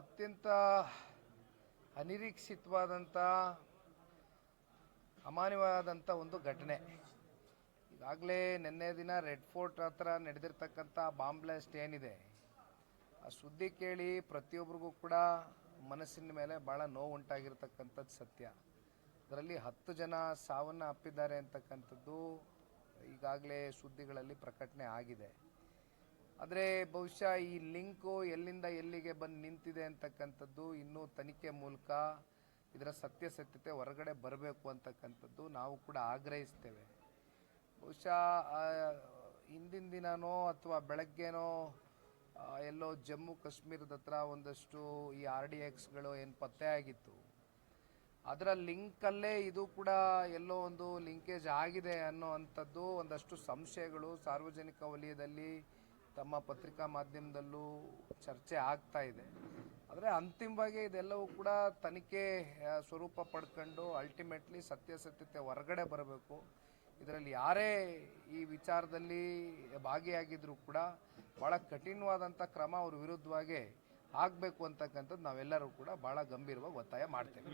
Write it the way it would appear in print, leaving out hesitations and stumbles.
ಅತ್ಯಂತ ಅನಿರೀಕ್ಷಿತವಾದಂಥ ಅಮಾನ್ಯವಾದಂಥ ಒಂದು ಘಟನೆ. ಈಗಾಗಲೇ ನಿನ್ನೆ ದಿನ ರೆಡ್ ಫೋರ್ಟ್ ಹತ್ರ ನಡೆದಿರ್ತಕ್ಕಂಥ ಬಾಂಬ್ ಬ್ಲಾಸ್ಟ್ ಏನಿದೆ, ಆ ಸುದ್ದಿ ಕೇಳಿ ಪ್ರತಿಯೊಬ್ಬರಿಗೂ ಕೂಡ ಮನಸ್ಸಿನ ಮೇಲೆ ಭಾಳ ನೋವು ಉಂಟಾಗಿರ್ತಕ್ಕಂಥದ್ದು ಸತ್ಯ. ಅದರಲ್ಲಿ 10 ಜನ ಸಾವನ್ನು ಅಪ್ಪಿದ್ದಾರೆ ಅಂತಕ್ಕಂಥದ್ದು ಈಗಾಗಲೇ ಸುದ್ದಿಗಳಲ್ಲಿ ಪ್ರಕಟಣೆ ಆಗಿದೆ. ಆದರೆ ಬಹುಶಃ ಈ ಲಿಂಕು ಎಲ್ಲಿಂದ ಎಲ್ಲಿಗೆ ಬಂದು ನಿಂತಿದೆ ಅಂತಕ್ಕಂಥದ್ದು ಇನ್ನೂ ತನಿಖೆ ಮೂಲಕ ಇದರ ಸತ್ಯಾಸತ್ಯತೆ ಹೊರಗಡೆ ಬರಬೇಕು ಅಂತಕ್ಕಂಥದ್ದು ನಾವು ಕೂಡ ಆಗ್ರಹಿಸ್ತೇವೆ. ಬಹುಶಃ ಹಿಂದಿನ ದಿನನೋ ಅಥವಾ ಬೆಳಗ್ಗೆನೋ ಎಲ್ಲೋ ಜಮ್ಮು ಕಾಶ್ಮೀರದ ಹತ್ರ ಒಂದಷ್ಟು ಈ RDXಗಳು ಏನು ಪತ್ತೆ ಆಗಿತ್ತು, ಅದರ ಲಿಂಕಲ್ಲೇ ಇದು ಕೂಡ ಎಲ್ಲೋ ಒಂದು ಲಿಂಕೇಜ್ ಆಗಿದೆ ಅನ್ನೋ ಅಂಥದ್ದು ಒಂದಷ್ಟು ಸಂಶಯಗಳು ಸಾರ್ವಜನಿಕ ವಲಯದಲ್ಲಿ ತಮ್ಮ ಪತ್ರಿಕಾ ಮಾಧ್ಯಮದಲ್ಲೂ ಚರ್ಚೆ ಆಗ್ತಾ ಇದೆ. ಆದರೆ ಅಂತಿಮವಾಗಿ ಇದೆಲ್ಲವೂ ಕೂಡ ತನಿಖೆ ಸ್ವರೂಪ ಪಡ್ಕೊಂಡು ಅಲ್ಟಿಮೇಟ್ಲಿ ಸತ್ಯಾಸತ್ಯತೆ ಹೊರಗಡೆ ಬರಬೇಕು. ಇದರಲ್ಲಿ ಯಾರೇ ಈ ವಿಚಾರದಲ್ಲಿ ಭಾಗಿಯಾಗಿದ್ರೂ ಕೂಡ ಭಾಳ ಕಠಿಣವಾದಂಥ ಕ್ರಮ ಅವ್ರ ವಿರುದ್ಧವಾಗಿ ಆಗಬೇಕು ಅಂತಕ್ಕಂಥದ್ದು ನಾವೆಲ್ಲರೂ ಕೂಡ ಭಾಳ ಗಂಭೀರವಾಗಿ ಒತ್ತಾಯ ಮಾಡ್ತೇವೆ.